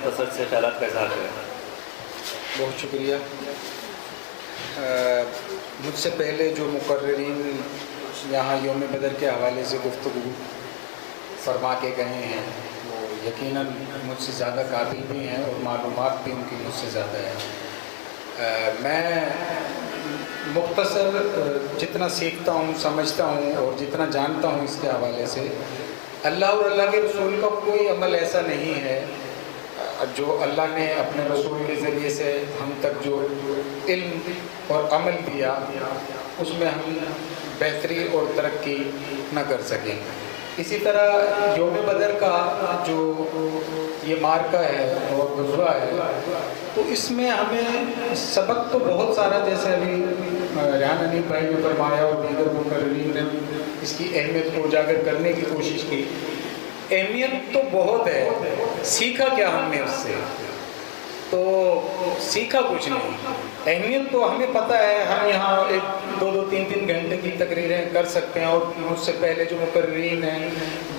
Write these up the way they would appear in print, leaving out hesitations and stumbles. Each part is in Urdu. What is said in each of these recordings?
مختصر سے خیالات کا اظہار کریں۔ بہت شکریہ۔ مجھ سے پہلے جو مقررین یہاں یوم بدر کے حوالے سے گفتگو فرما کے گئے ہیں وہ یقیناً مجھ سے زیادہ قابل بھی ہیں اور معلومات بھی ان کی مجھ سے زیادہ ہے۔ میں مختصر جتنا سیکھتا ہوں، سمجھتا ہوں اور جتنا جانتا ہوں اس کے حوالے سے، اللہ اور اللہ کے رسول کا کوئی عمل ایسا نہیں ہے جو اللہ نے اپنے رسول کے ذریعے سے ہم تک جو علم اور عمل دیا اس میں ہم بہتری اور ترقی نہ کر سکیں۔ اسی طرح یوم بدر کا جو یہ مارکہ ہے اور غزوہ ہے تو اس میں ہمیں سبق تو بہت سارا، جیسے ابھی ریحان حنیف بھائی نے فرمایا اور دیگر مقررین نے اس کی اہمیت کو اجاگر کرنے کی کوشش کی۔ اہمیت تو بہت ہے، سیکھا کیا ہم نے اس سے؟ تو سیکھا کچھ نہیں۔ اہمیت تو ہمیں پتہ ہے، ہم یہاں ایک 2-3 گھنٹے کی تقریریں کر سکتے ہیں اور مجھ سے پہلے جو مقررین ہیں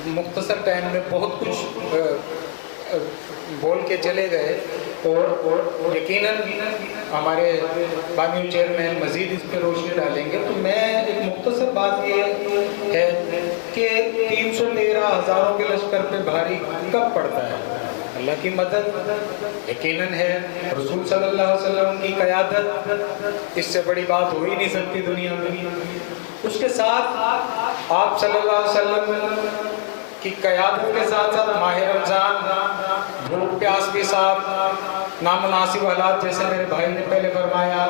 مختصر ٹائم میں بہت کچھ بول کے چلے گئے اور یقیناً ہمارے بانی چیئرمین مزید اس پہ روشنی ڈالیں گے۔ تو میں ایک مختصر بات یہ ہے کہ 313 ہزاروں کے لشکر پہ بھاری کب پڑتا ہے؟ اللہ کی مدد یقیناً ہے، رسول صلی اللہ علیہ وسلم کی قیادت، اس سے بڑی بات ہو ہی نہیں سکتی دنیا میں۔ اس کے ساتھ آپ صلی اللہ علیہ وسلم کی قیادت کے ساتھ ساتھ ماہ رمضان، بھوک پیاس کے ساتھ، نامناسب حالات جیسے میرے بھائی نے پہلے فرمایا،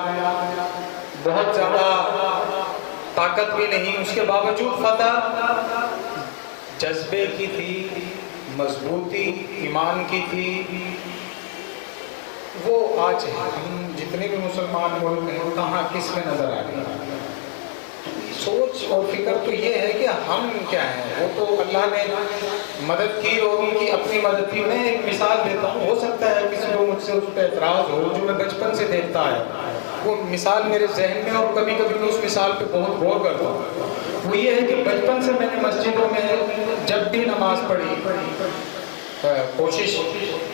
بہت زیادہ طاقت بھی نہیں، اس کے باوجود فتح جذبے کی تھی، مضبوطی ایمان کی تھی۔ وہ آج ہم جتنے بھی مسلمان ملک ہیں کہاں کس میں نظر آ رہی ہیں؟ سوچ اور فکر تو یہ ہے کہ ہم کیا ہیں، وہ تو اللہ نے مدد کی اور ان کی اپنی مدد کی۔ میں ایک مثال دیتا ہوں، ہو سکتا ہے کسی کو مجھ سے اس پہ اعتراض ہو، جو میں بچپن سے دیکھتا ہے وہ مثال میرے ذہن میں، اور کبھی کبھی میں اس مثال پہ بہت غور کرتا ہوں۔ وہ یہ ہے کہ بچپن سے میں نے مسجدوں میں جب بھی نماز پڑھی، کوشش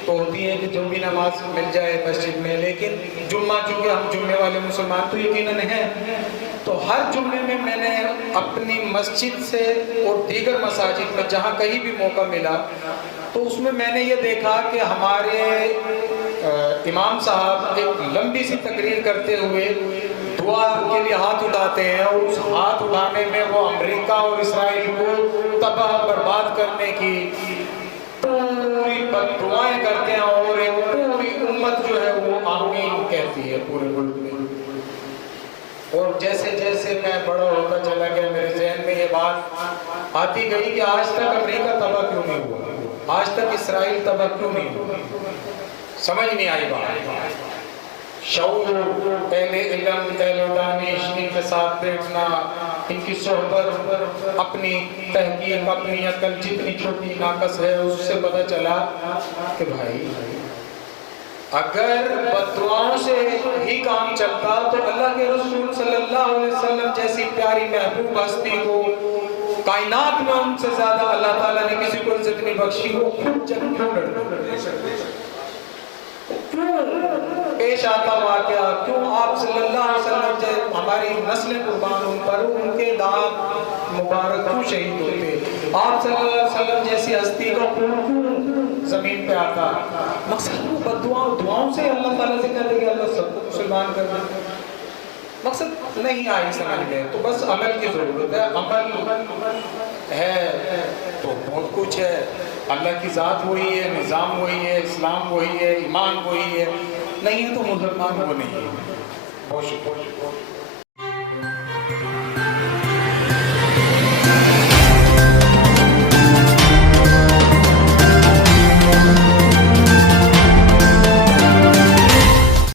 تو ہوتی ہے کہ جو بھی نماز مل جائے مسجد میں، لیکن جمعہ چونکہ ہم جمعے والے مسلمان تو یقیناً ہیں، تو ہر جمعے میں میں نے اپنی مسجد سے اور دیگر مساجد میں جہاں کہیں بھی موقع ملا تو اس میں نے یہ دیکھا کہ ہمارے امام صاحب ایک لمبی سی تقریر کرتے ہوئے دعا کے لیے ہاتھ اٹھاتے ہیں، اور اس ہاتھ اٹھانے میں وہ امریکہ اور اسرائیل کو تباہ برباد کرنے کی پوری دعائیں کرتے ہیں، اور ایک پوری امت جو ہے وہ آمین کہتی ہے پورے ملک میں۔ اور جیسے جیسے میں بڑا ہوتا چلا گیا میرے ذہن میں یہ بات آتی گئی کہ آج تک امریکہ تباہ کیوں نہیں ہوا، آج تک اسرائیل تباہ کیوں نہیں ہوا؟ سمجھ نہیں آئی بات۔ شعور، اہل علم، اہل دانش، ان کے ساتھ بیٹھنا، ان کی صحبت، اپنی تحقیق، اپنی عقل جتنی چھوٹی ناقص ہے، اس سے پتہ چلا کہ بھائی اگر بددعاؤں سے ہی کام چلتا تو اللہ کے رسول صلی اللہ علیہ وسلم جیسی پیاری محبوب ہستی کو کائنات میں ان سے زیادہ اللہ تعالیٰ نے کسی کو عزت نہیں بخشی، وہ خود جنگ کیوں لڑتے؟ پیش آتا واقعہ کیوں آپ صلی اللہ علیہ وسلم جب ہماری نسلیں قربان ان پر، ان کے دانت مبارک کیوں شہید ہوتے؟ آپ صلی اللہ علیہ وسلم جیسی ہستی کا خون زمین پہ آتا؟ مقصد وہ دعاؤں سے اللہ تعالیٰ سے کہتے کہ اللہ سب کو مسلمان کر دے، مقصد نہیں آئی سمجھ میں۔ تو بس عمل کی ضرورت ہے، عمل ہے تو بہت کچھ ہے، اللہ کی ذات وہی ہے، نظام وہی ہے، اسلام وہی ہے، ایمان وہی ہے، نہیں ہے تو مسلمان وہ نہیں ہے۔ بہت شکریہ۔